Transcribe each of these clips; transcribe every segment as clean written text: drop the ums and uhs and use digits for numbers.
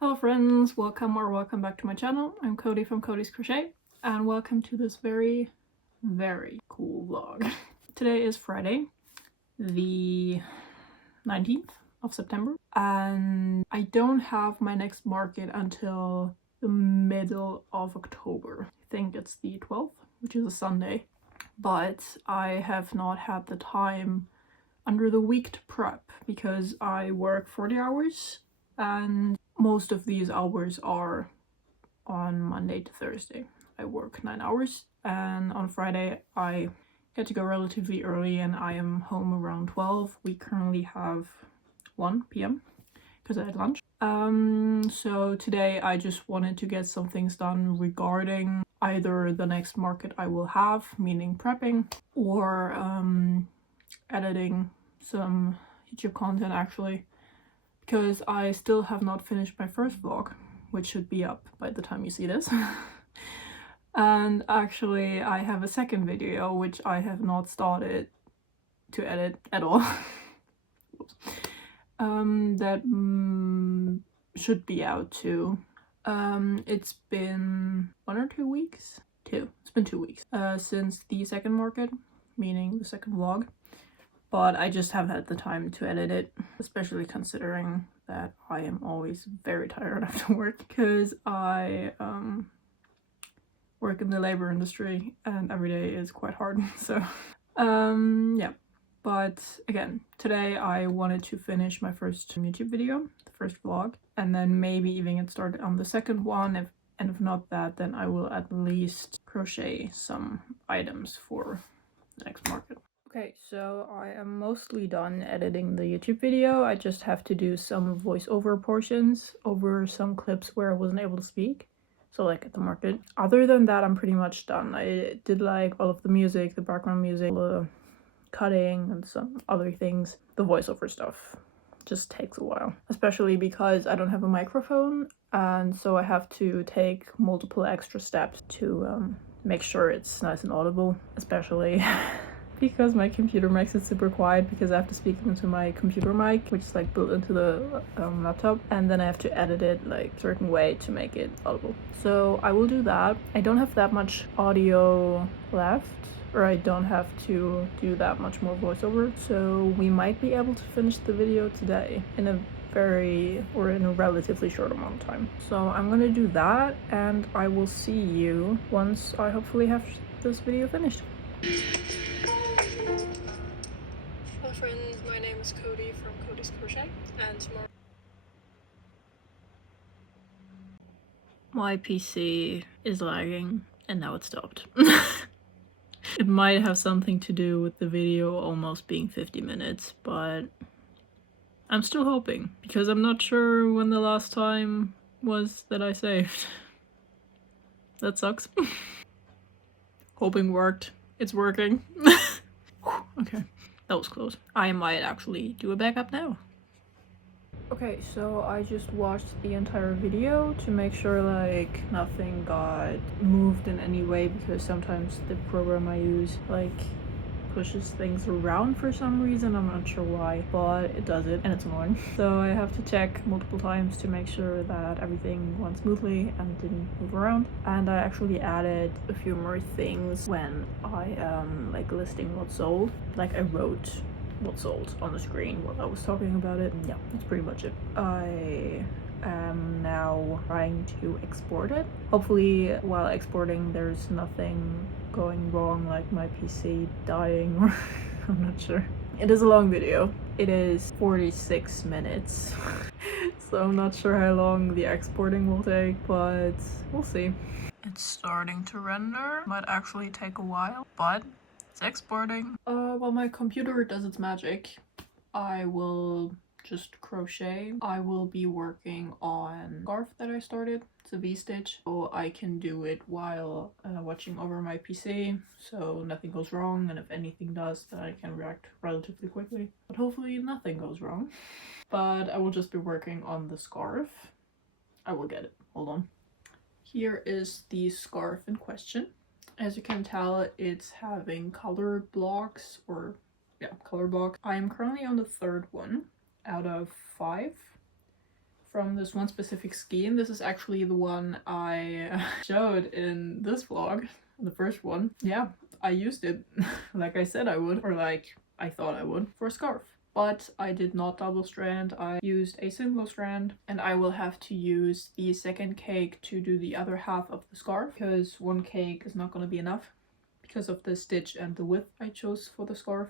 Hello friends, welcome back to my channel. I'm Cody from Cody's Crochet and welcome to this very cool vlog. Today is Friday, the 19th of September, and I don't have my next market until the middle of October. I think it's the 12th, which is a Sunday, but I have not had the time under the week to prep because I work 40 hours and most of these hours are on Monday to Thursday. I work 9 hours and on Friday I get to go relatively early and I am home around 12. We currently have 1 p.m. because I had lunch. So today I just wanted to get some things done regarding either the next market I will have, meaning prepping, or editing some YouTube content actually, because I still have not finished my first vlog, which should be up by the time you see this. And actually I have a second video which I have not started to edit at all. That should be out too. It's been 1 or 2 weeks? It's been 2 weeks since the second market, meaning the second vlog. But I just haven't had the time to edit it, especially considering that I am always very tired after work because I work in the labor industry and every day is quite hard. So yeah, but again, today I wanted to finish my first YouTube video, the first vlog, and then maybe even get started on the second one. If not that, then I will at least crochet some items for the next market. Okay, so I am mostly done editing the YouTube video. I just have to do some voiceover portions over some clips where I wasn't able to speak. So like at the market. Other than that, I'm pretty much done. I did like all of the music, the background music, the cutting and some other things. The voiceover stuff just takes a while, especially because I don't have a microphone, and so I have to take multiple extra steps to make sure it's nice and audible, especially because my computer makes it super quiet because I have to speak into my computer mic, which is like built into the laptop, and then I have to edit it like a certain way to make it audible. So I will do that. I don't have that much audio left, or I don't have to do that much more voiceover, so we might be able to finish the video today in a relatively short amount of time. So I'm gonna do that and I will see you once I hopefully have this video finished. Hello friends, my name is Cody from Cody's Crochet, and tomorrow my PC is lagging and now it stopped. It might have something to do with the video almost being 50 minutes, but I'm still hoping because I'm not sure when the last time was that I saved. That sucks. Hoping worked. It's working. Okay, that was close. I might actually do a backup now. Okay, so I just watched the entire video to make sure like nothing got moved in any way, because sometimes the program I use like pushes things around for some reason. I'm not sure why, but it does it and it's annoying. So I have to check multiple times to make sure that everything went smoothly and didn't move around. And I actually added a few more things when I am like listing what's sold. Like I wrote what's sold on the screen while I was talking about it. Yeah, that's pretty much it. I am now trying to export it. Hopefully while exporting there's nothing going wrong, like my PC dying or I'm not sure. It is a long video. It is 46 minutes. So I'm not sure how long the exporting will take, but we'll see. It's starting to render. Might actually take a while, but it's exporting. While my computer does its magic, I will just crochet. I will be working on a scarf that I started. It's a V-stitch, so I can do it while watching over my PC, so nothing goes wrong, and if anything does, then I can react relatively quickly. But hopefully nothing goes wrong. But I will just be working on the scarf. I will get it. Hold on. Here is the scarf in question. As you can tell, it's having color blocks, or yeah, color block. I am currently on the third one out of 5 from this one specific scheme. This is actually the one I showed in this vlog, the first one. Yeah, I used it like I said I would, or like I thought I would, for a scarf. But I did not double strand, I used a single strand, and I will have to use the second cake to do the other half of the scarf, because one cake is not going to be enough because of the stitch and the width I chose for the scarf.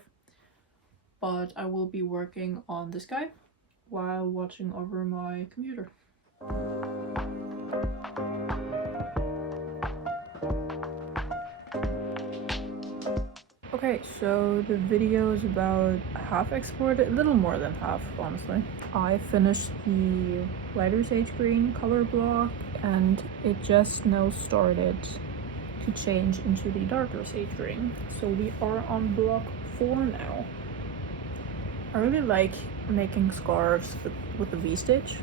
But I will be working on this guy while watching over my computer. Okay, so the video is about half exported, a little more than half, honestly. I finished the lighter sage green color block and it just now started to change into the darker sage green. So we are on block 4 now. I really like making scarves with the V-stitch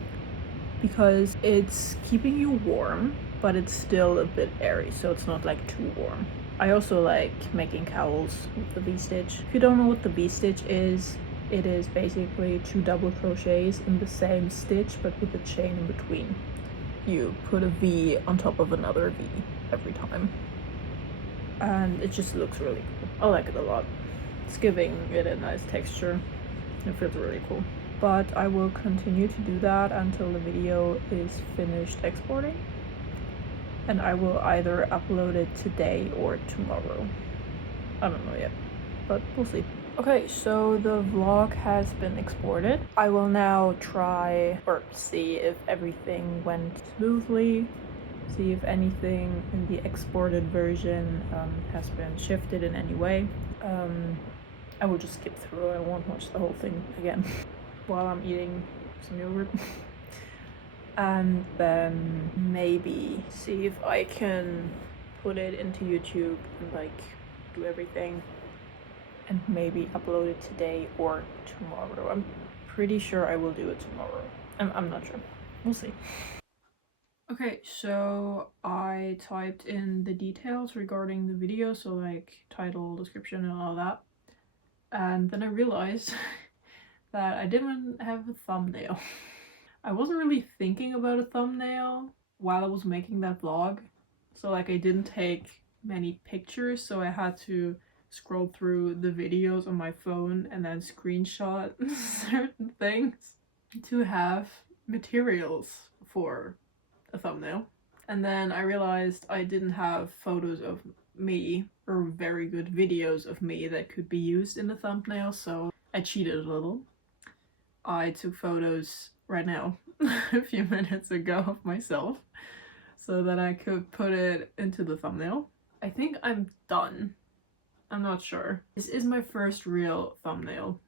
because it's keeping you warm, but it's still a bit airy, so it's not like too warm. I also like making cowls with the V-stitch. If you don't know what the V-stitch is, it is basically 2 double crochets in the same stitch but with a chain in between. You put a V on top of another V every time. And it just looks really cool. I like it a lot. It's giving it a nice texture. It feels really cool. But I will continue to do that until the video is finished exporting. And I will either upload it today or tomorrow. I don't know yet, but we'll see. Okay, so the vlog has been exported. I will now try or see if everything went smoothly, see if anything in the exported version has been shifted in any way. I will just skip through. I won't watch the whole thing again while I'm eating some yogurt. And then maybe see if I can put it into YouTube and like do everything and maybe upload it today or tomorrow. I'm pretty sure I will do it tomorrow. I'm not sure. We'll see. Okay, so I typed in the details regarding the video, so like title, description and all that. And then I realized that I didn't have a thumbnail. I wasn't really thinking about a thumbnail while I was making that vlog. So like I didn't take many pictures, so I had to scroll through the videos on my phone and then screenshot certain things to have materials for a thumbnail. And then I realized I didn't have photos of me or very good videos of me that could be used in the thumbnail, so I cheated a little. I took photos right now a few minutes ago of myself so that I could put it into the thumbnail. I think I'm done. I'm not sure. This is my first real thumbnail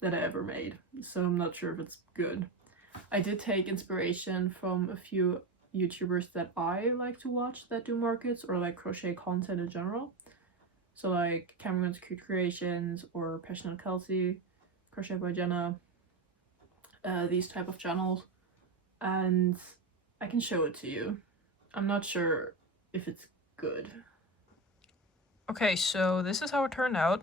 that I ever made, so I'm not sure if it's good. I did take inspiration from a few YouTubers that I like to watch that do markets or like crochet content in general. So like Cameron's Cute Creations or Passionate Kelsey, Crochet by Genna, these type of channels, and I can show it to you. I'm not sure if it's good. Okay, so this is how it turned out.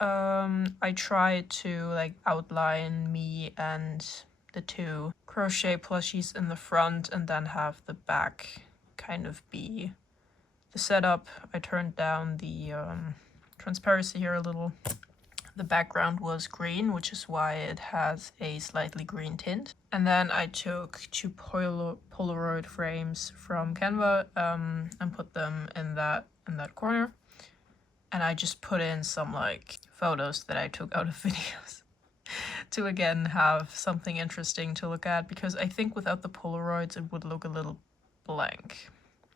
I tried to like outline me and the 2 crochet plushies in the front and then have the back kind of be the setup. I turned down the transparency here a little. The background was green, which is why it has a slightly green tint. And then I took 2 Polaroid frames from Canva and put them in that corner. And I just put in some like photos that I took out of videos to again have something interesting to look at, because I think without the Polaroids it would look a little blank.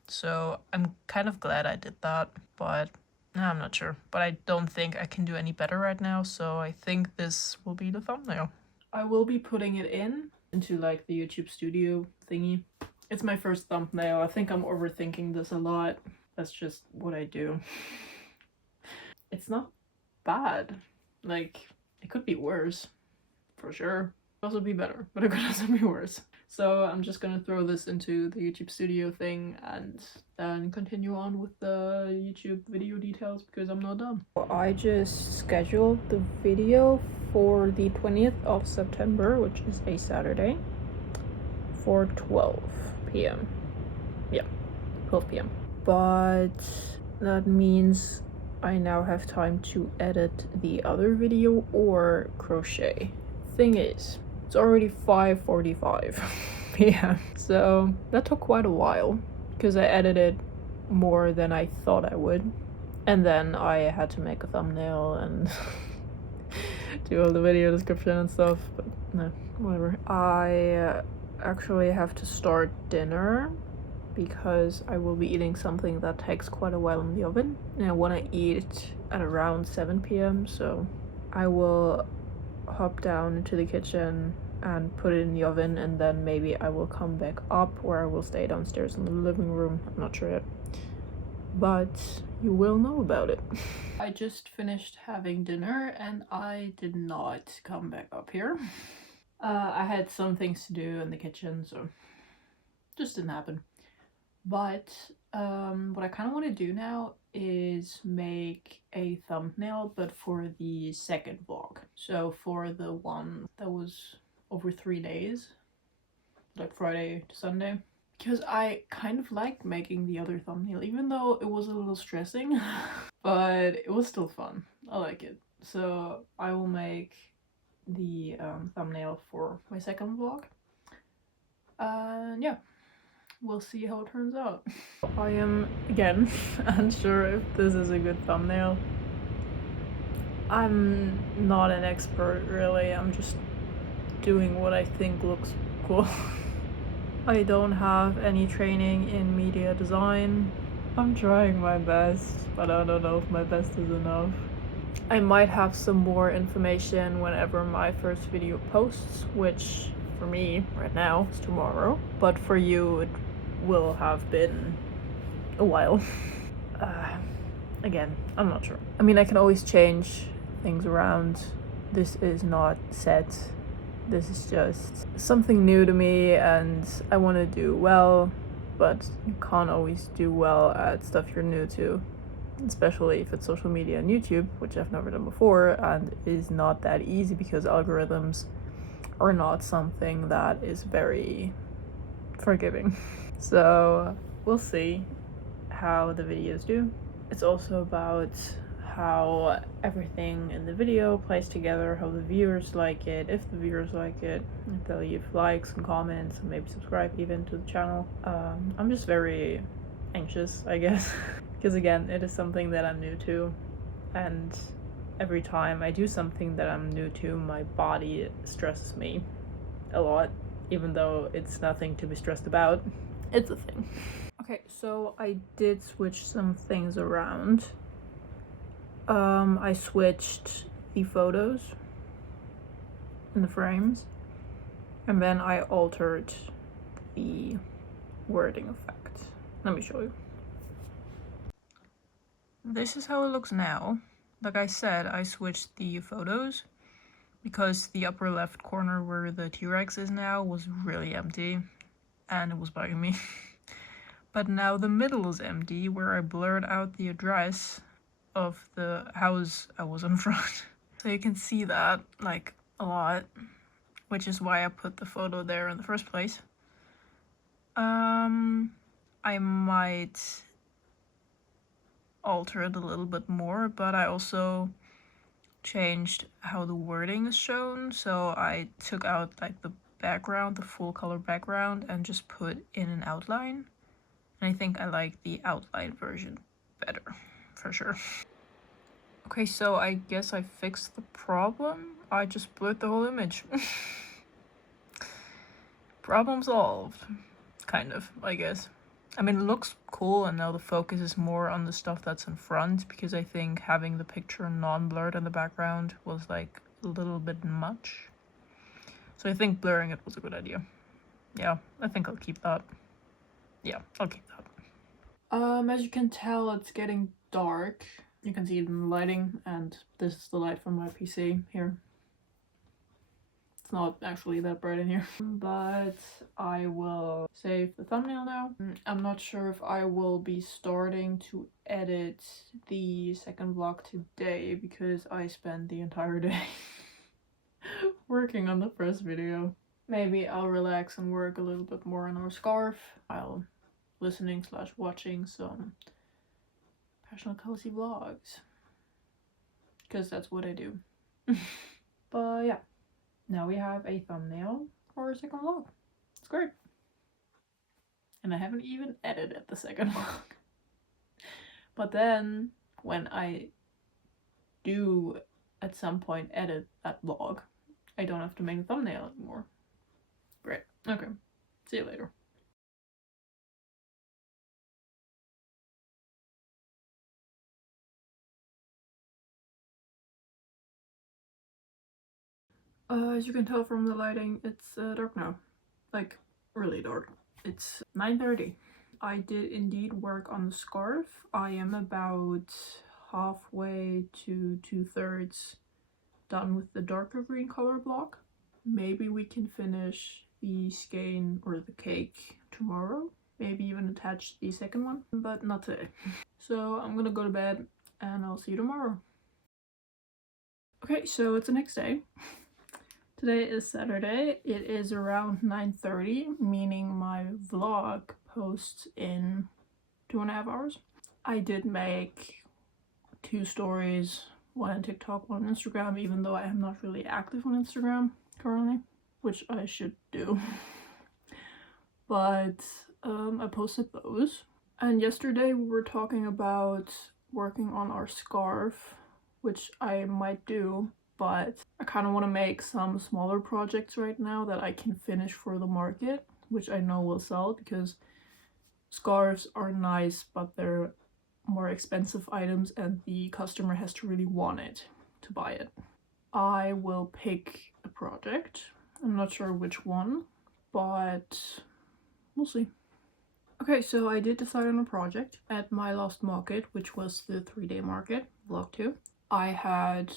So I'm kind of glad I did that, but I'm not sure. But I don't think I can do any better right now, so I think this will be the thumbnail. I will be putting it into like the YouTube studio thingy. It's my first thumbnail. I think I'm overthinking this a lot. That's just what I do. It's not bad. Like, it could be worse, for sure. It could also be better, but it could also be worse. So I'm just gonna throw this into the YouTube studio thing and then continue on with the YouTube video details because I'm not done. I just scheduled the video for the 20th of September, which is a Saturday, for 12 p.m. Yeah, 12 p.m. But that means I now have time to edit the other video or crochet. Thing is, it's already 5:45 p.m. So that took quite a while because I edited more than I thought I would. And then I had to make a thumbnail and do all the video description and stuff, but no, whatever. I actually have to start dinner because I will be eating something that takes quite a while in the oven. And I want to eat at around 7 p.m. So I will hop down into the kitchen and put it in the oven, and then maybe I will come back up or I will stay downstairs in the living room. I'm not sure yet. But you will know about it. I just finished having dinner and I did not come back up here. I had some things to do in the kitchen, so just didn't happen. But what I kind of want to do now is make a thumbnail, but for the second vlog. So for the one that was over 3 days, like Friday to Sunday. Because I kind of liked making the other thumbnail, even though it was a little stressing, but it was still fun. I like it. So I will make the thumbnail for my second vlog. And yeah, we'll see how it turns out. I am, again, unsure if this is a good thumbnail. I'm not an expert, really. I'm just doing what I think looks cool. I don't have any training in media design. I'm trying my best, but I don't know if my best is enough. I might have some more information whenever my first video posts, which for me right now is tomorrow, but for you it will have been a while. Again, I'm not sure. I mean, I can always change things around. This is not set. This is just something new to me and I want to do well, but you can't always do well at stuff you're new to, especially if it's social media and YouTube, which I've never done before and is not that easy because algorithms are not something that is very forgiving. So we'll see how the videos do. It's also about how everything in the video plays together, how the viewers like it, if the viewers like it, if they'll leave likes and comments and maybe subscribe even to the channel. I'm just very anxious, I guess, because again, it is something that I'm new to, and every time I do something that I'm new to, my body stresses me a lot, even though it's nothing to be stressed about. It's a thing. Okay, so I did switch some things around. I switched the photos in the frames, and then I altered the wording effect. Let me show you. This is how it looks now. Like I said, I switched the photos because the upper left corner where the T-Rex is now was really empty and it was bugging me. But now the middle is empty where I blurred out the address of the house I was in front. So you can see that like a lot, which is why I put the photo there in the first place. I might alter it a little bit more, but I also changed how the wording is shown. So I took out like the background, the full color background, and just put in an outline. And I think I like the outline version better, for sure. Okay, so I guess I fixed the problem. I just blurred the whole image. Problem solved. Kind of, I guess. I mean, it looks cool, and now the focus is more on the stuff that's in front, because I think having the picture non-blurred in the background was like a little bit much. So I think blurring it was a good idea. Yeah, I think I'll keep that. Yeah, I'll keep that. As you can tell, it's getting dark. You can see it in the lighting, and this is the light from my PC here. it's not actually that bright in here. But I will save the thumbnail now. I'm not sure if I will be starting to edit the second vlog today because I spent the entire day working on the first video. Maybe I'll relax and work a little bit more on our scarf while listening / watching some passionate cozy vlogs, because that's what I do. But yeah, now we have a thumbnail for our second vlog. It's great. And I haven't even edited the second vlog. But then when I do at some point edit that vlog, I don't have to make a thumbnail anymore. Great. Okay. See you later. As you can tell from the lighting, it's dark now. Like, really dark. It's 9:30. I did indeed work on the scarf. I am about halfway to 2/3 done with the darker green color block. Maybe we can finish the skein or the cake tomorrow. Maybe even attach the second one, but not today. So I'm gonna go to bed and I'll see you tomorrow. Okay, so it's the next day. Today is Saturday. It is around 9:30, meaning my vlog posts in 2.5 hours. I did make 2 stories, one on TikTok, one on Instagram, even though I am not really active on Instagram currently, which I should do. But I posted those. And yesterday we were talking about working on our scarf, which I might do, but I kind of want to make some smaller projects right now that I can finish for the market, which I know will sell, because scarves are nice, but they're more expensive items and the customer has to really want it to buy it. I will pick a project. I'm not sure which one, but we'll see. Okay, so I did decide on a project at my last market, which was the 3-day market, vlog 2. I had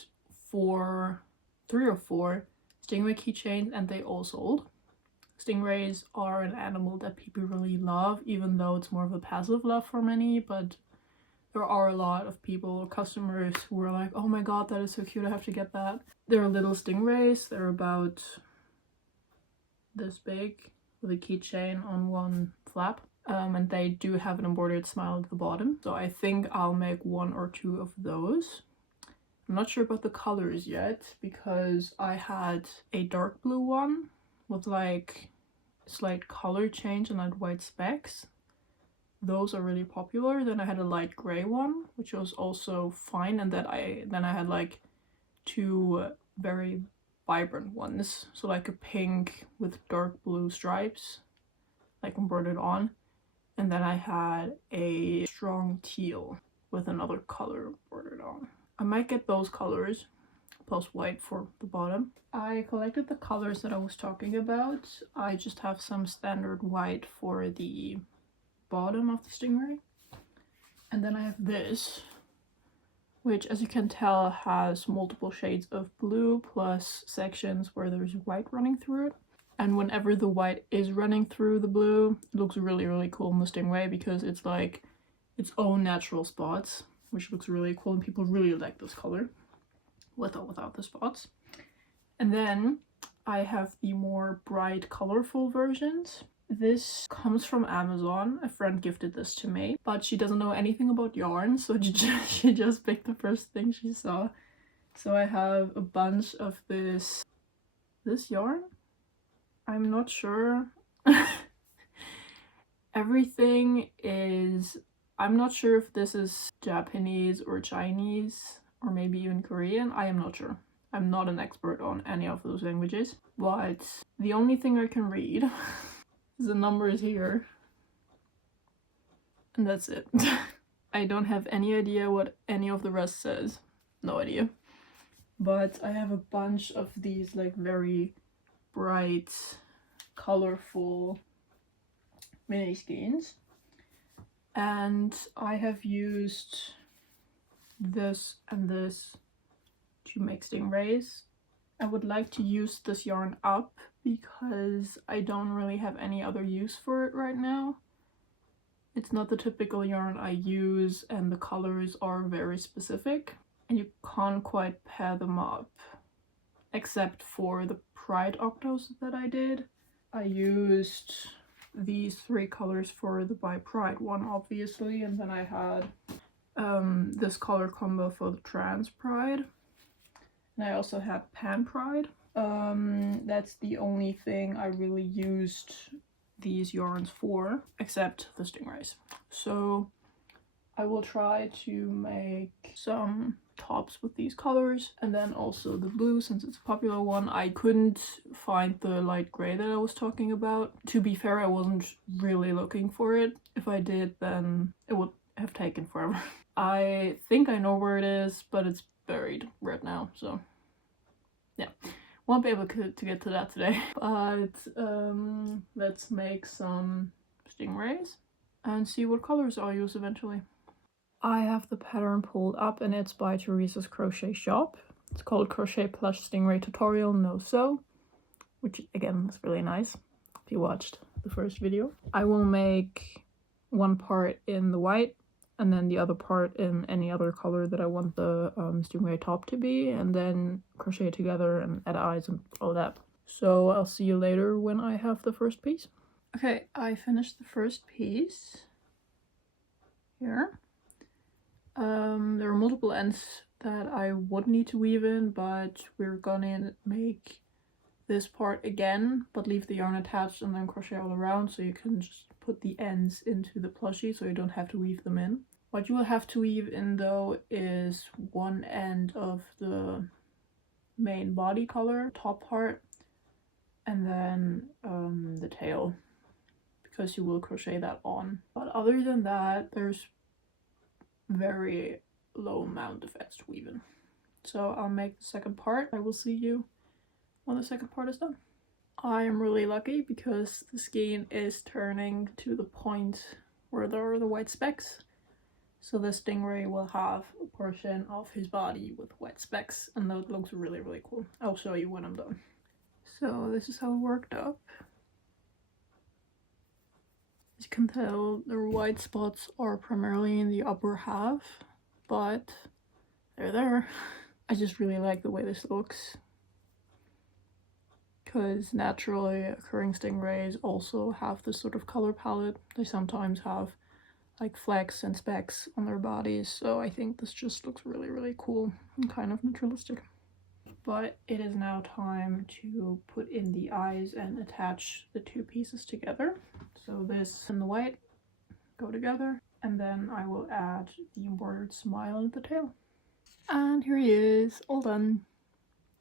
3 or 4 stingray keychains and they all sold. Stingrays are an animal that people really love, even though it's more of a passive love for many, but there are a lot of people, customers, who are like, oh my god, that is so cute, I have to get that. They're little stingrays, they're about this big with a keychain on one flap. And they do have an embroidered smile at the bottom. So I think I'll make 1 or 2 of those. I'm not sure about the colors yet, because I had a dark blue one with like slight color change and like white specks. Those are really popular. Then I had a light gray one, which was also fine, and then I had like 2 very vibrant ones. So like a pink with dark blue stripes, like embroidered on. And then I had a strong teal with another color bordered on. I might get those colors plus white for the bottom. I collected the colors that I was talking about. I just have some standard white for the bottom of the stingray. And then I have this, which, as you can tell, has multiple shades of blue plus sections where there's white running through it. And whenever the white is running through the blue, it looks really, really cool in the stingray, because it's like its own natural spots, which looks really cool, and people really like this color, with or without the spots. And then I have the more bright, colorful versions. This comes from Amazon. A friend gifted this to me, but she doesn't know anything about yarn, so she just picked the first thing she saw. So I have a bunch of this yarn. I'm not sure. Everything is... I'm not sure if this is Japanese or Chinese or maybe even Korean. I am not sure. I'm not an expert on any of those languages. But the only thing I can read is the numbers here. And that's it. I don't have any idea what any of the rest says. No idea. But I have a bunch of these like very bright, colorful mini skeins, and I have used this and this to make stingrays, I would like to use this yarn up because I don't really have any other use for it right now. It's not the typical yarn I use, and the colors are very specific, and you can't quite pair them up, except for the Pride Octos that I did. I used these 3 colors for the By Pride one, obviously, and then I had this color combo for the Trans Pride, and I also had Pan Pride. That's the only thing I really used these yarns for, except the stingrays. So I will try to make some tops with these colors, and then also the blue, since it's a popular one. I couldn't find the light gray that I was talking about. To be fair, I wasn't really looking for it. If I did, then it would have taken forever. I think I know where it is, but it's buried right now, so yeah. Won't be able to get to that today. But let's make some stingrays and see what colors I'll use eventually. I have the pattern pulled up, and it's by Teresa's Crochet Shop. It's called Crochet Plush Stingray Tutorial No Sew, which again is really nice if you watched the first video. I will make one part in the white and then the other part in any other color that I want the stingray top to be, and then crochet it together and add eyes and all that. So I'll see you later when I have the first piece. Okay, I finished the first piece here. There are multiple ends that I would need to weave in, but we're gonna make this part again, but leave the yarn attached and then crochet all around, so you can just put the ends into the plushie so you don't have to weave them in. What you will have to weave in though is one end of the main body color, top part, and then the tail, because you will crochet that on. But other than that, there's very low amount of ends to weave in. So I'll make the second part. I will see you when the second part is done. I am really lucky because the skein is turning to the point where there are the white specks. So the stingray will have a portion of his body with white specks, and that looks really, really cool. I'll show you when I'm done. So this is how it worked up. As you can tell, the white spots are primarily in the upper half, but they're there. I just really like the way this looks, because naturally occurring stingrays also have this sort of color palette. They sometimes have like flecks and specks on their bodies, so I think this just looks really, really cool and kind of naturalistic. But it is now time to put in the eyes and attach the 2 pieces together. So this and the white go together, and then I will add the embroidered smile at the tail. And here he is, all done.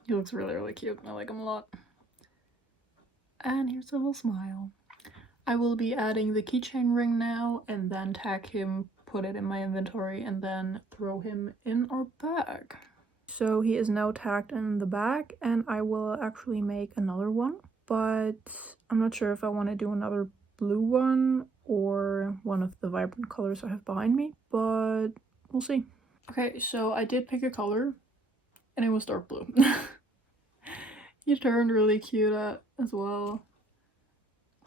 He looks really, really cute. I like him a lot. And here's a little smile. I will be adding the keychain ring now, and then tag him, put it in my inventory, and then throw him in our bag. So he is now tagged in the bag, and I will actually make another one, but I'm not sure if I want to do another blue one or one of the vibrant colors I have behind me, but we'll see. Okay, so I did pick a color, and it was dark blue. He turned really cute as well.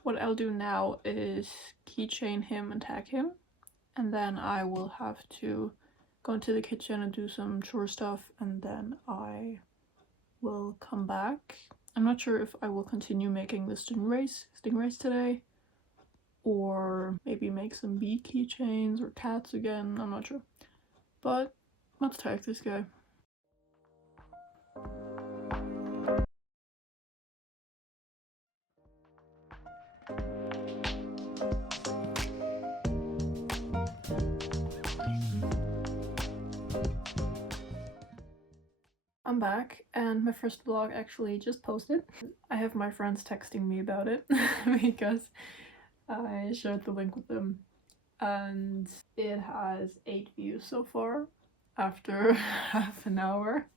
What I'll do now is keychain him and tag him, and then I will have to go into the kitchen and do some chore stuff, and then I will come back. I'm not sure if I will continue making the stingrays today, or maybe make some bee keychains or cats again, I'm not sure. But let's tag this guy. I'm back, and my first vlog actually just posted. I have my friends texting me about it because I shared the link with them, and it has 8 views so far after half an hour.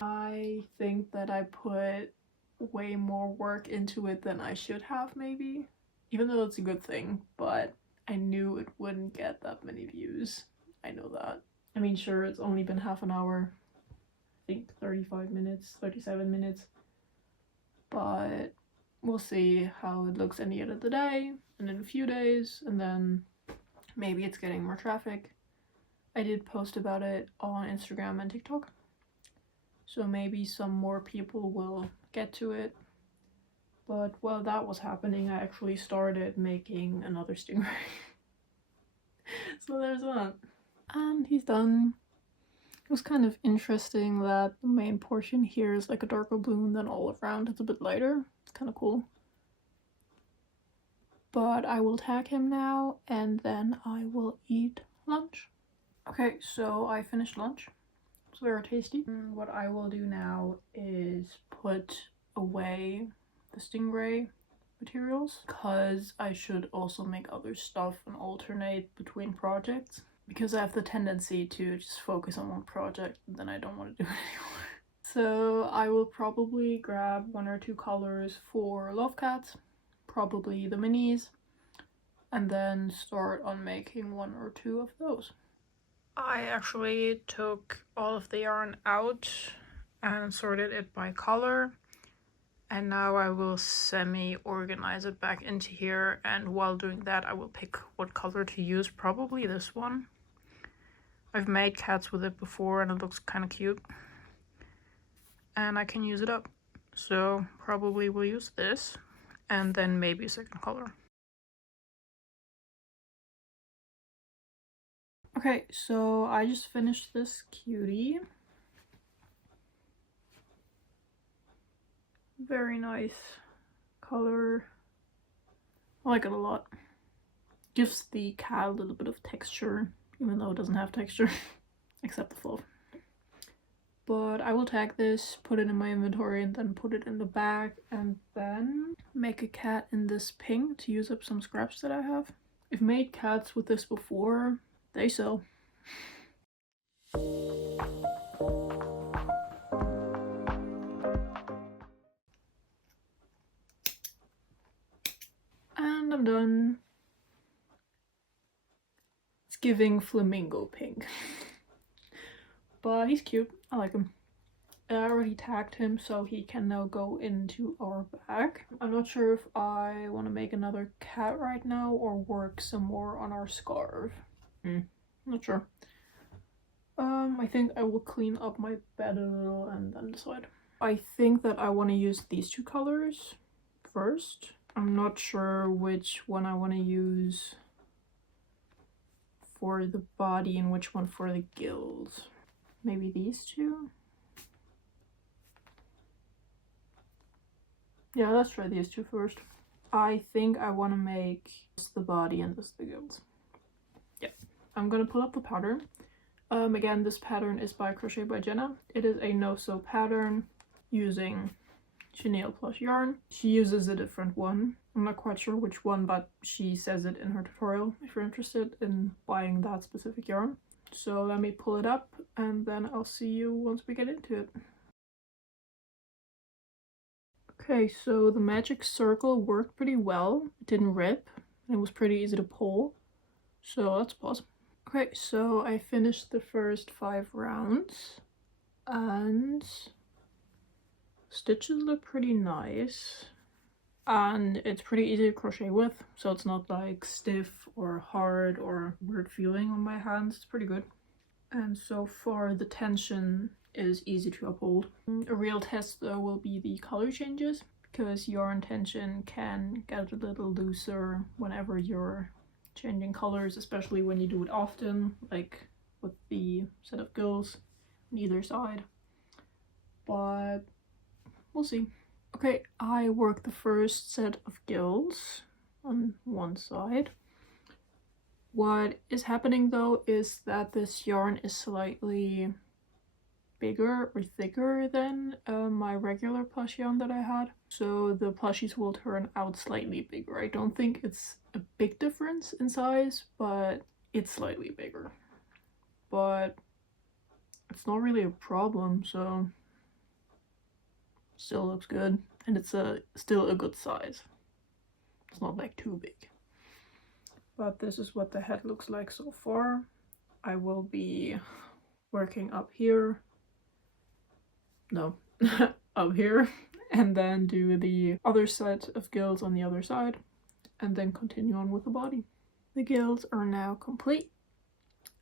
I think that I put way more work into it than I should have, maybe, even though it's a good thing, but I knew it wouldn't get that many views. I know that. I mean, sure, it's only been half an hour. I think 35 minutes, 37 minutes. But we'll see how it looks at the end of the day and in a few days, and then maybe it's getting more traffic. I did post about it on Instagram and TikTok, so maybe some more people will get to it. But while that was happening, I actually started making another stingray. So there's that. And he's done. It was kind of interesting that the main portion here is like a darker blue and then all around it's a bit lighter. It's kind of cool. But I will tag him now and then I will eat lunch. Okay, so I finished lunch. It's very tasty. What I will do now is put away the stingray materials, because I should also make other stuff and alternate between projects, because I have the tendency to just focus on one project and then I don't want to do it anymore. So I will probably grab 1 or 2 colors for Love Cats, probably the minis, and then start on making 1 or 2 of those. I actually took all of the yarn out and sorted it by color. And now I will semi-organize it back into here, and while doing that I will pick what color to use, probably this one. I've made cats with it before and it looks kind of cute. And I can use it up. So probably we'll use this, and then maybe a second color. Okay, so I just finished this cutie. Very nice color. I like it a lot. Gives the cat a little bit of texture, even though it doesn't have texture, except the fluff. But I will tag this, put it in my inventory, and then put it in the bag, and then make a cat in this pink to use up some scraps that I have. I've made cats with this before. They sell. And I'm done. It's giving flamingo pink. But he's cute. I like him. I already tagged him, so he can now go into our bag. I'm not sure if I want to make another cat right now or work some more on our scarf. Not sure. I think I will clean up my bed a little and then decide. I think that I want to use these 2 colors first. I'm not sure which one I want to use for the body and which one for the gills. Maybe these 2? Yeah, let's try these 2 first. I think I want to make this the body and this the gills. Yeah, I'm gonna pull up the pattern. Again, this pattern is by Crochet by Genna. It is a no-sew pattern using chenille plus yarn. She uses a different one. I'm not quite sure which one, but she says it in her tutorial if you're interested in buying that specific yarn. So let me pull it up and then I'll see you once we get into it. Okay, so the magic circle worked pretty well. It didn't rip and it was pretty easy to pull. So let's pause. Okay, so I finished the first 5 rounds and stitches look pretty nice. And it's pretty easy to crochet with, so it's not like stiff or hard or weird feeling on my hands. It's pretty good. And so far the tension is easy to uphold. A real test though will be the color changes, because yarn tension can get a little looser whenever you're changing colors, especially when you do it often, like with the set of gills on either side. But we'll see. Okay, I worked the first set of gills on one side. What is happening though is that this yarn is slightly bigger or thicker than my regular plush yarn that I had. So the plushies will turn out slightly bigger. I don't think it's a big difference in size, but it's slightly bigger. But it's not really a problem, so still looks good. And it's still a good size. It's not like too big. But this is what the head looks like so far. I will be working up here no, up here, and then do the other set of gills on the other side, and then continue on with the body. The gills are now complete.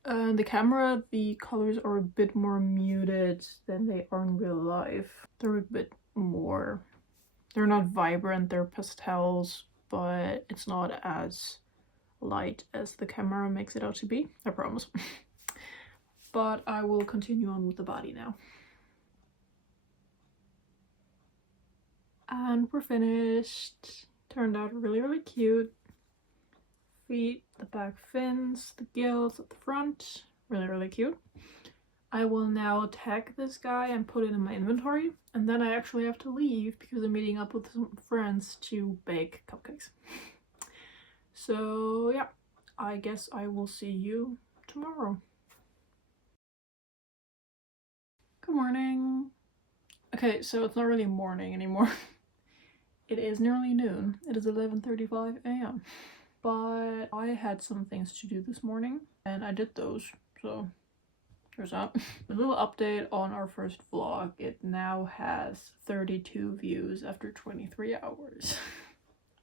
On the camera, the colors are a bit more muted than they are in real life. They're a bit more, they're not vibrant, they're pastels, but it's not as light as the camera makes it out to be, I promise. But I will continue on with the body now. And we're finished. Turned out really, really cute. Feet, the back fins, the gills at the front. Really, really cute. I will now tag this guy and put it in my inventory. And then I actually have to leave because I'm meeting up with some friends to bake cupcakes. So yeah, I guess I will see you tomorrow. Good morning. Okay, so it's not really morning anymore. It is nearly noon. It is 11:35 a.m. But I had some things to do this morning and I did those, so there's that. A little update on our first vlog. It now has 32 views after 23 hours.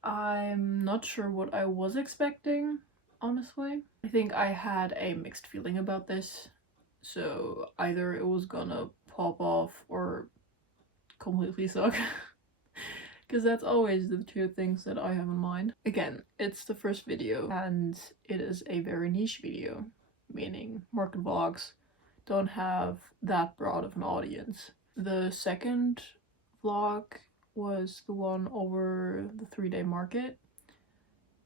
I'm not sure what I was expecting, honestly. I think I had a mixed feeling about this, so either it was gonna pop off or completely suck. Because that's always the two things that I have in mind. Again, it's the first video and it is a very niche video, meaning market vlogs don't have that broad of an audience. The second vlog was the one over the 3-day market,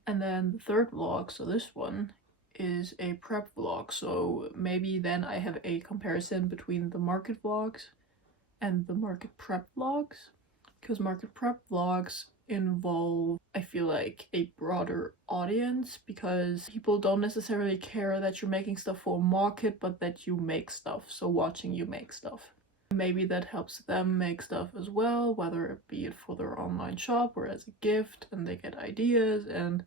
and then the third vlog, so this one, is a prep vlog, so maybe then I have a comparison between the market vlogs and the market prep vlogs. Because market prep vlogs involve, I feel like, a broader audience, because people don't necessarily care that you're making stuff for a market, but that you make stuff, so watching you make stuff. Maybe that helps them make stuff as well, whether it be it for their online shop or as a gift, and they get ideas. And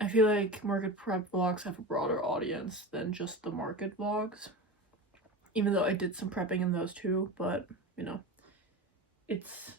I feel like market prep vlogs have a broader audience than just the market vlogs. Even though I did some prepping in those too, but you know, it's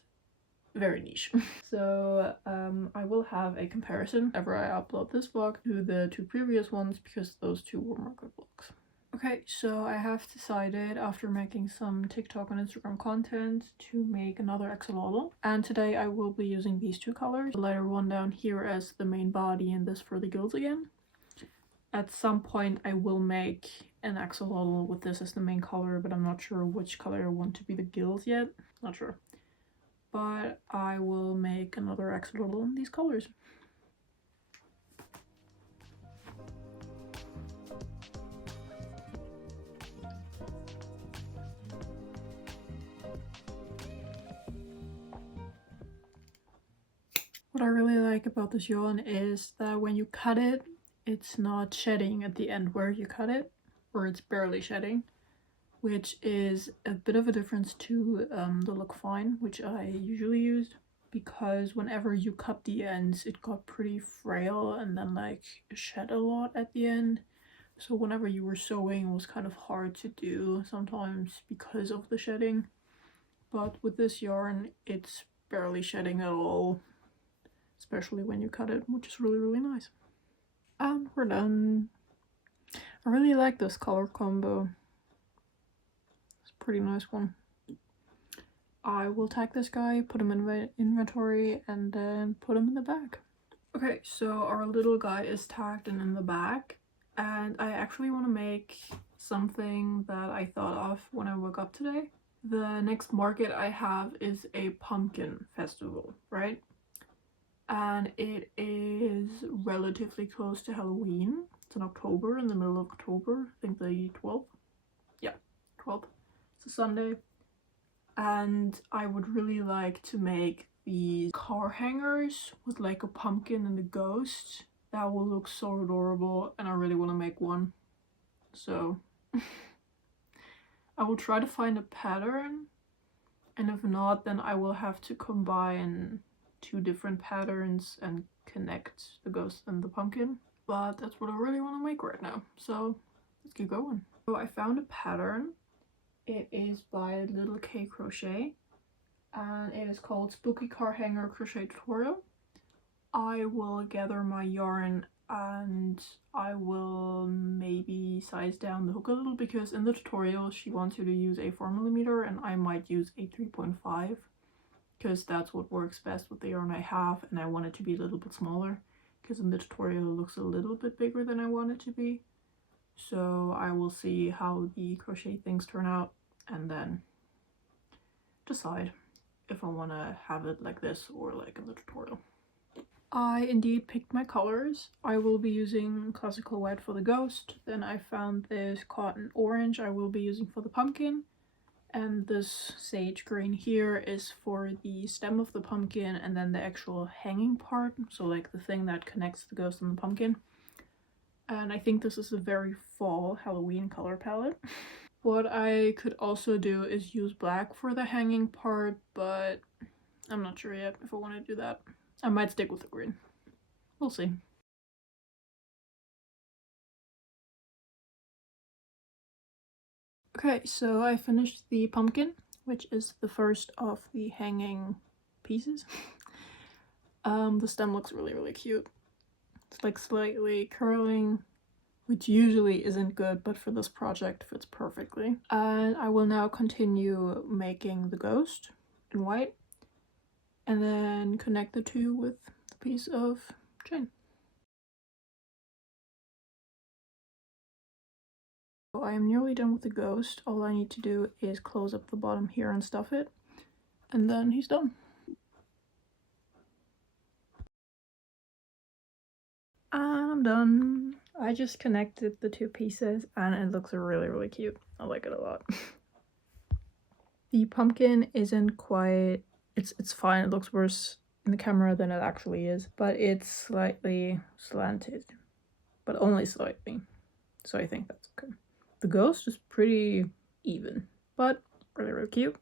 very niche. So I will have a comparison whenever I upload this vlog to the two previous ones, because those two were market vlogs. Okay, so I have decided, after making some TikTok and Instagram content, to make another axolotl. And today I will be using these two colors. The lighter one down here as the main body and this for the gills again. At some point I will make an axolotl with this as the main color, but I'm not sure which color I want to be the gills yet. Not sure. But I will make another axolotl in these colors. What I really like about this yarn is that when you cut it, it's not shedding at the end where you cut it, or it's barely shedding, which is a bit of a difference to the Look Fine, which I usually use, because whenever you cut the ends, it got pretty frail and then like shed a lot at the end. So whenever you were sewing, it was kind of hard to do sometimes because of the shedding. But with this yarn, it's barely shedding at all, especially when you cut it, which is really, really nice. And we're done. I really like this color combo. Pretty nice one. I will tag this guy, put him in my inventory, and then put him in the bag. Okay, so our little guy is tagged and in the bag, and I actually want to make something that I thought of when I woke up today. The next market I have is a pumpkin festival, right? And it is relatively close to Halloween. It's in October, in the middle of October, I think the 12th. Yeah, 12th. It's a Sunday, and I would really like to make these car hangers with like a pumpkin and a ghost. That will look so adorable, and I really want to make one. So I will try to find a pattern, and if not, then I will have to combine two different patterns and connect the ghost and the pumpkin. But that's what I really want to make right now, so let's keep going. So I found a pattern. It is by LittleKayCrochet and it is called Spooky Car Hanger Crochet Tutorial. I will gather my yarn and I will maybe size down the hook a little, because in the tutorial she wants you to use a 4mm and I might use a 3.5 because that's what works best with the yarn I have, and I want it to be a little bit smaller because in the tutorial it looks a little bit bigger than I want it to be. So I will see how the crochet things turn out and then decide if I want to have it like this or like in the tutorial. I indeed picked my colors. I will be using classical white for the ghost, then I found this cotton orange I will be using for the pumpkin, and this sage green here is for the stem of the pumpkin and then the actual hanging part, so like the thing that connects the ghost and the pumpkin. And I think this is a very fall Halloween color palette. What I could also do is use black for the hanging part, but I'm not sure yet if I want to do that. I might stick with the green. We'll see. Okay, so I finished the pumpkin, which is the first of the hanging pieces. The stem looks really cute. It's like slightly curling, which usually isn't good, but for this project fits perfectly. And I will now continue making the ghost in white and then connect the two with the piece of chain. So I am nearly done with the ghost. All I need to do is close up the bottom here and stuff it, and then he's done. And I'm done. I just connected the two pieces and it looks really cute. I like it a lot. The pumpkin isn't quite, it's fine. It looks worse in the camera than it actually is, but it's slightly slanted, but only slightly. So I think that's okay. The ghost is pretty even, but really cute.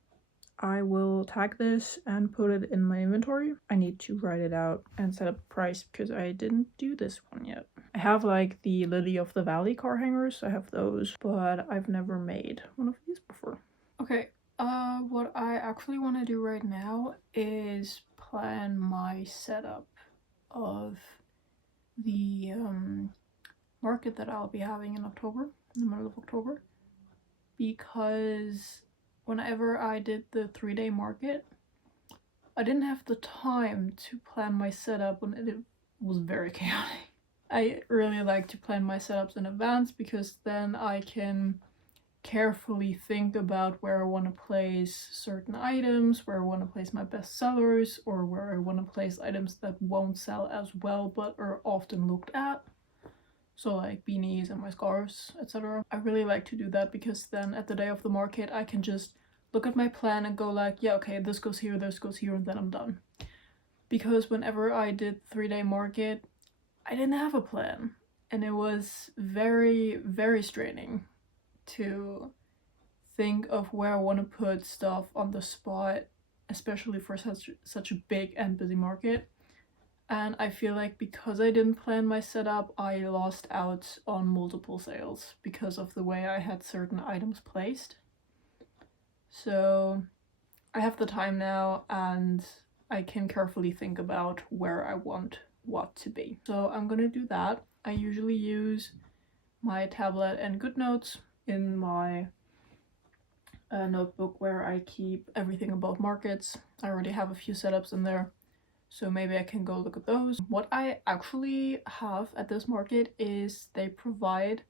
I will tag this and put it in my inventory. I need to write it out and set up a price because I didn't do this one yet. I have like the Lily of the Valley car hangers, I have those, but I've never made one of these before. Okay, what I actually want to do right now is plan my setup of the market that I'll be having in October, in the middle of October, because whenever I did the 3-day market, I didn't have the time to plan my setup when it was very chaotic. I really like to plan my setups in advance because then I can carefully think about where I want to place certain items, where I want to place my best sellers, or where I want to place items that won't sell as well but are often looked at. So like beanies and my scarves, etc. I really like to do that because then at the day of the market I can just look at my plan and go like, yeah, okay, this goes here, and then I'm done. Because whenever I did 3-day market, I didn't have a plan. And it was very straining to think of where I want to put stuff on the spot, especially for such a big and busy market. And I feel like because I didn't plan my setup, I lost out on multiple sales because of the way I had certain items placed. So I have the time now and I can carefully think about where I want what to be. So I'm gonna do that. I usually use my tablet and GoodNotes in my notebook where I keep everything about markets. I already have a few setups in there, so maybe I can go look at those. What I actually have at this market is they provide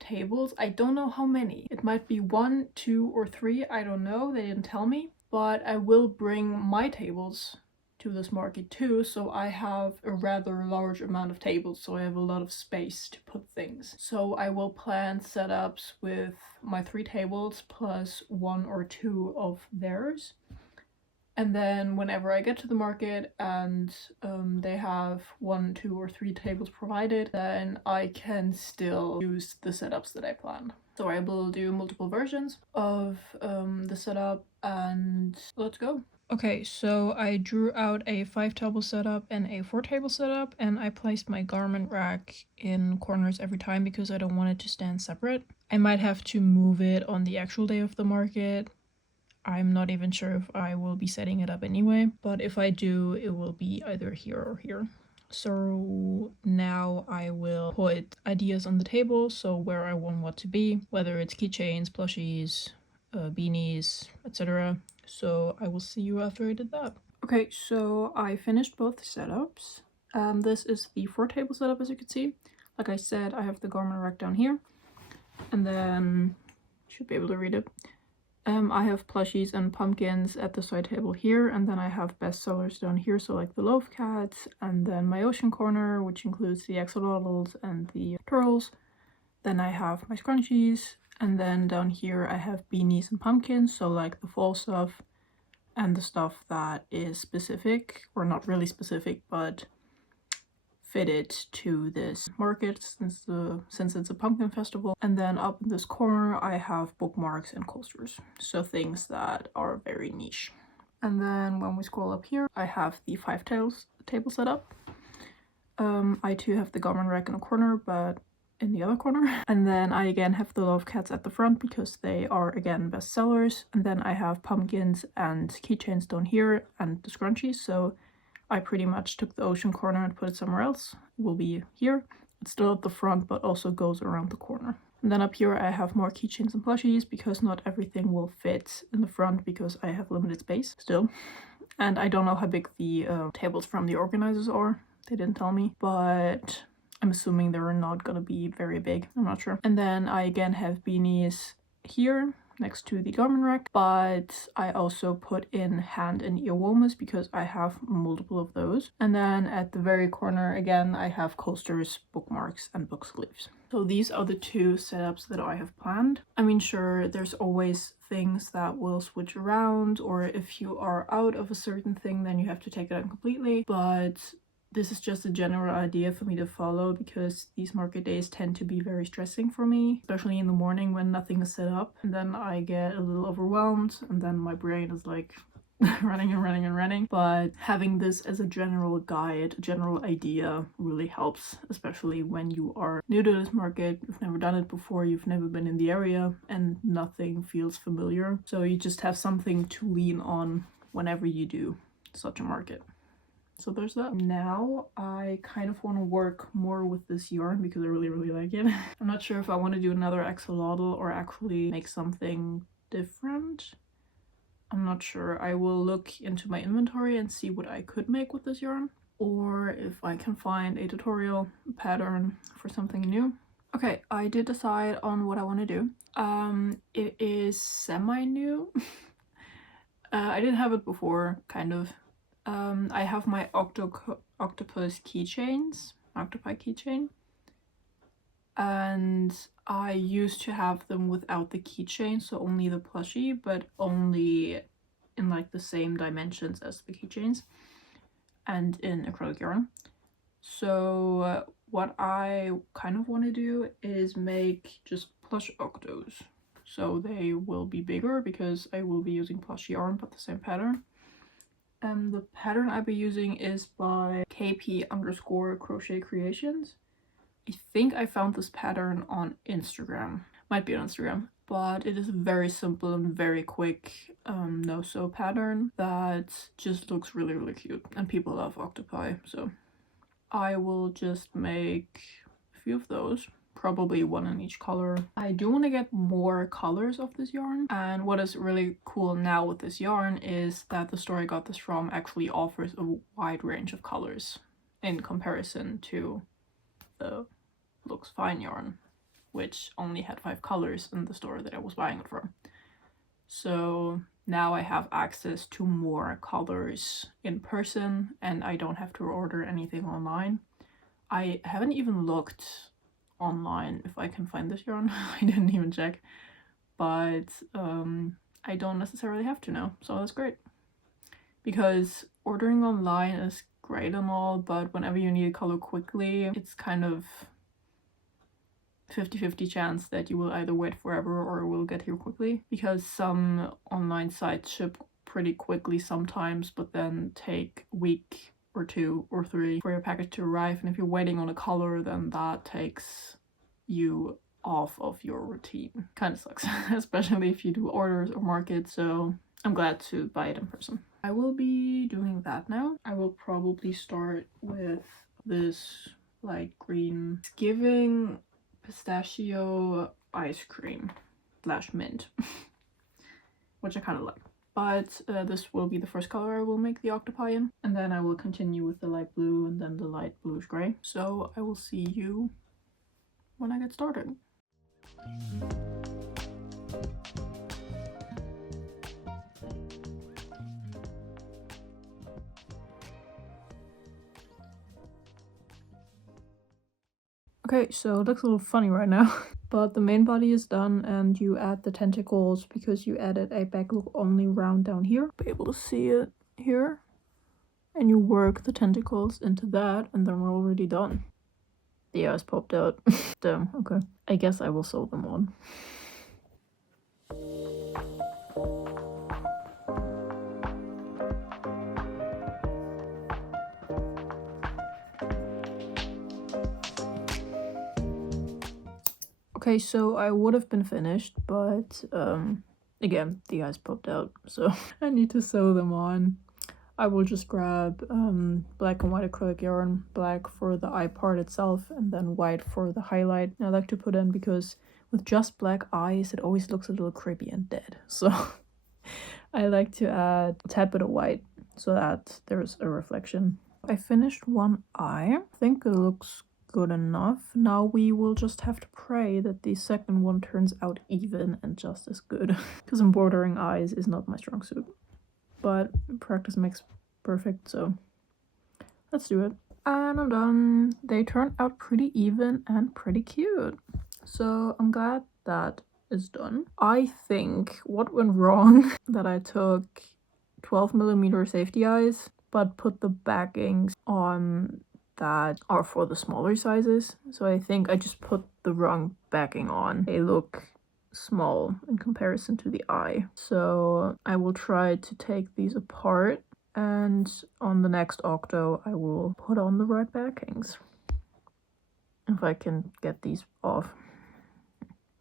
tables. I don't know how many. It might be 1, 2, or 3. I don't know. They didn't tell me. But I will bring my tables to this market too, so I have a rather large amount of tables, so I have a lot of space to put things. So I will plan setups with my 3 tables plus 1 or 2 of theirs. And then whenever I get to the market and they have 1, 2, or 3 tables provided, then I can still use the setups that I planned. So I will do multiple versions of the setup and let's go. Okay, so I drew out a 5-table setup and a 4-table setup, and I placed my garment rack in corners every time because I don't want it to stand separate. I might have to move it on the actual day of the market. I'm not even sure if I will be setting it up anyway, but if I do, it will be either here or here. So now I will put ideas on the table, so where I want what to be, whether it's keychains, plushies, beanies, etc. So I will see you after I did that. Okay, so I finished both setups. This is the 4-table setup, as you can see. Like I said, I have the garment rack down here, and then should be able to read it. I have plushies and pumpkins at the side table here, and then I have bestsellers down here, so like the loaf cats, and then my ocean corner, which includes the axolotls and the turtles. Then I have my scrunchies, and then down here I have beanies and pumpkins, so like the fall stuff and the stuff that is specific, or not really specific, but fitted to this market since it's a pumpkin festival. And then up in this corner I have bookmarks and coasters, so things that are very niche. And then when we scroll up here, I have the 5-table setup. I too have the garment rack in a corner, but in the other corner. And then I again have the love cats at the front because they are again bestsellers. And then I have pumpkins and keychains down here and the scrunchies. So I pretty much took the ocean corner and put it somewhere else. It will be here. It's still at the front, but also goes around the corner. And then up here I have more keychains and plushies because not everything will fit in the front because I have limited space still. And I don't know how big the tables from the organizers are. They didn't tell me, but I'm assuming they're not gonna be very big. I'm not sure. And then I again have beanies here next to the garment rack, but I also put in hand and ear warmers because I have multiple of those. And then at the very corner again I have coasters, bookmarks, and book sleeves. So these are the 2 setups that I have planned. I mean, sure, there's always things that will switch around, or if you are out of a certain thing then you have to take it out completely, but this is just a general idea for me to follow because these market days tend to be very stressing for me, especially in the morning when nothing is set up, and then I get a little overwhelmed and then my brain is like running and running and running. But having this as a general guide, a general idea really helps, especially when you are new to this market, you've never done it before, you've never been in the area, and nothing feels familiar. So you just have something to lean on whenever you do such a market. So there's that. Now I kind of want to work more with this yarn because I really like it. I'm not sure if I want to do another axolotl or actually make something different. I'm not sure. I will look into my inventory and see what I could make with this yarn, or if I can find a tutorial pattern for something new. Okay, I did decide on what I want to do. It is semi-new. I didn't have it before, kind of. I have my octopus keychains, octopi keychain, and I used to have them without the keychain, so only the plushie, but only in like the same dimensions as the keychains and in acrylic yarn. So what I kind of want to do is make just plush octos, so they will be bigger because I will be using plush yarn but the same pattern. The pattern I'll be using is by KP_crochet creations. I think I found this pattern on Instagram. Might be on Instagram. But it is a very simple and very quick no-sew pattern that just looks really cute. And people love octopi, so I will just make a few of those. Probably one in each color. I do want to get more colors of this yarn, and what is really cool now with this yarn is that the store I got this from actually offers a wide range of colors in comparison to the Looks Fine yarn, which only had 5 colors in the store that I was buying it from. So now I have access to more colors in person and I don't have to order anything online. I haven't even looked online if I can find this yarn. I didn't even check, but I don't necessarily have to now, so that's great, because ordering online is great and all, but whenever you need a color quickly, it's kind of 50-50 chance that you will either wait forever or it will get here quickly, because some online sites ship pretty quickly sometimes, but then take a week or 2 or 3 for your package to arrive. And if you're waiting on a color, then that takes you off of your routine. Kind of sucks, especially if you do orders or market, so I'm glad to buy it in person. I will be doing that now. I will probably start with this light green. It's giving pistachio ice cream / mint, which I kind of like. But this will be the first color I will make the octopi in. And then I will continue with the light blue and then the light bluish gray. So I will see you when I get started. Okay, so it looks a little funny right now, but the main body is done and you add the tentacles because you added a back look only round down here. Be able to see it here. And you work the tentacles into that and then we're already done. The eyes popped out. Damn, okay. I guess I will sew them on. Okay, so I would have been finished, but again, the eyes popped out, so I need to sew them on. I will just grab black and white acrylic yarn, black for the eye part itself, and then white for the highlight. I like to put in because with just black eyes, it always looks a little creepy and dead. So I like to add a tad bit of white so that there's a reflection. I finished one eye. I think it looks good enough. Now we will just have to pray that the second one turns out even and just as good. Because embroidering eyes is not my strong suit. But practice makes perfect, so let's do it. And I'm done. They turned out pretty even and pretty cute. So I'm glad that is done. I think what went wrong that I took 12mm safety eyes but put the backings on that are for the smaller sizes. So I think I just put the wrong backing on. They look small in comparison to the eye. So I will try to take these apart and on the next octo I will put on the right backings. If I can get these off.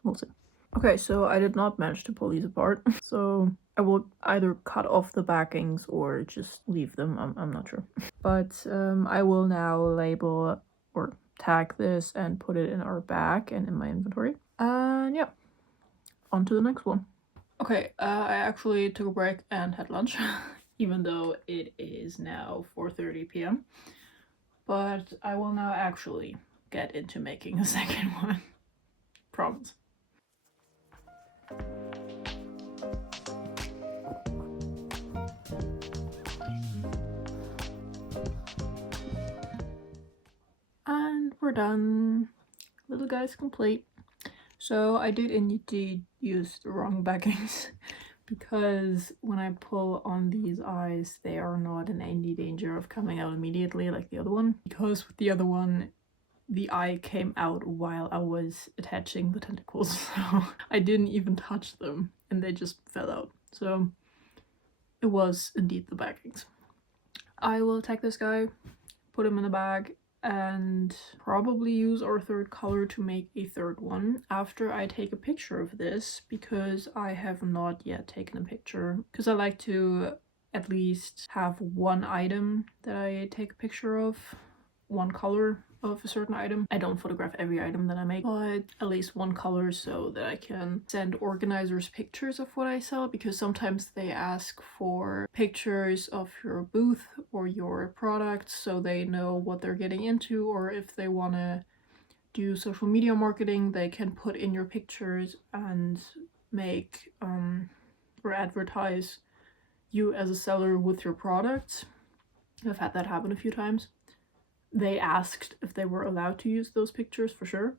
We'll see. Okay, so I did not manage to pull these apart. So I will either cut off the backings or just leave them. I'm not sure. But I will now label or tag this and put it in our bag and in my inventory. And yeah, on to the next one. Okay, I actually took a break and had lunch, even though it is now 4:30 p.m. But I will now actually get into making the second one. Promise. And we're done. Little guy's complete. So I did indeed use the wrong backings because when I pull on these eyes, they are not in any danger of coming out immediately like the other one. Because with the other one, the eye came out while I was attaching the tentacles, so I didn't even touch them and they just fell out. So it was indeed the backings. I will take this guy, put him in a bag, and probably use our third color to make a third one after I take a picture of this, because I have not yet taken a picture, because I like to at least have one item that I take a picture of, one color of a certain item. I don't photograph every item that I make, but at least one color so that I can send organizers pictures of what I sell, because sometimes they ask for pictures of your booth or your products so they know what they're getting into, or if they want to do social media marketing, they can put in your pictures and make or advertise you as a seller with your products. I've had that happen a few times. They asked if they were allowed to use those pictures for sure,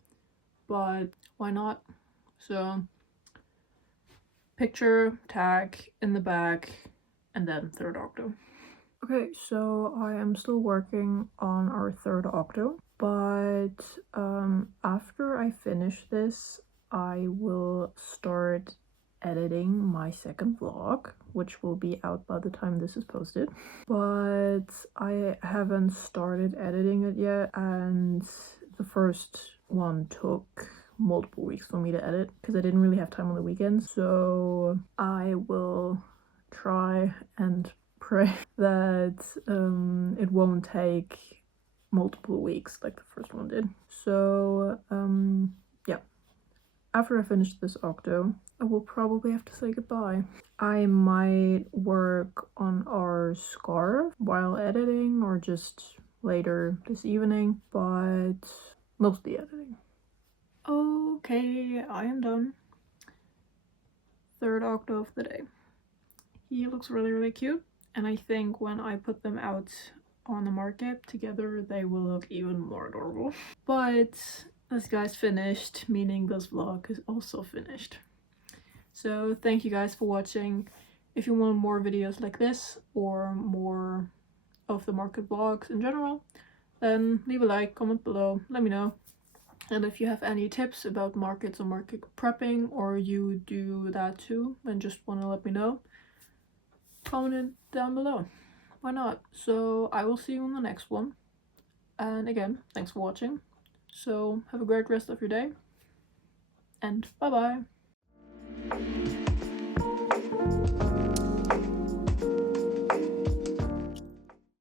but why not? So picture, tag in the back, and then third octo. Okay, so I am still working on our third octo, but after I finish this, I will start editing my second vlog, which will be out by the time this is posted. But I haven't started editing it yet, and the first one took multiple weeks for me to edit because I didn't really have time on the weekends. So I will try and pray that it won't take multiple weeks like the first one did. So yeah, after I finish this octo, I will probably have to say goodbye. I might work on our scarf while editing or just later this evening, but mostly editing. Okay, I am done. Third octo of the day. He looks really cute, and I think when I put them out on the market together, they will look even more adorable. But this guy's finished, meaning this vlog is also finished. So thank you guys for watching. If you want more videos like this or more of the market vlogs in general, then leave a like, comment below, let me know. And if you have any tips about markets or market prepping, or you do that too and just want to let me know, comment it down below. Why not? So I will see you in the next one. And again, thanks for watching. So have a great rest of your day. And bye bye.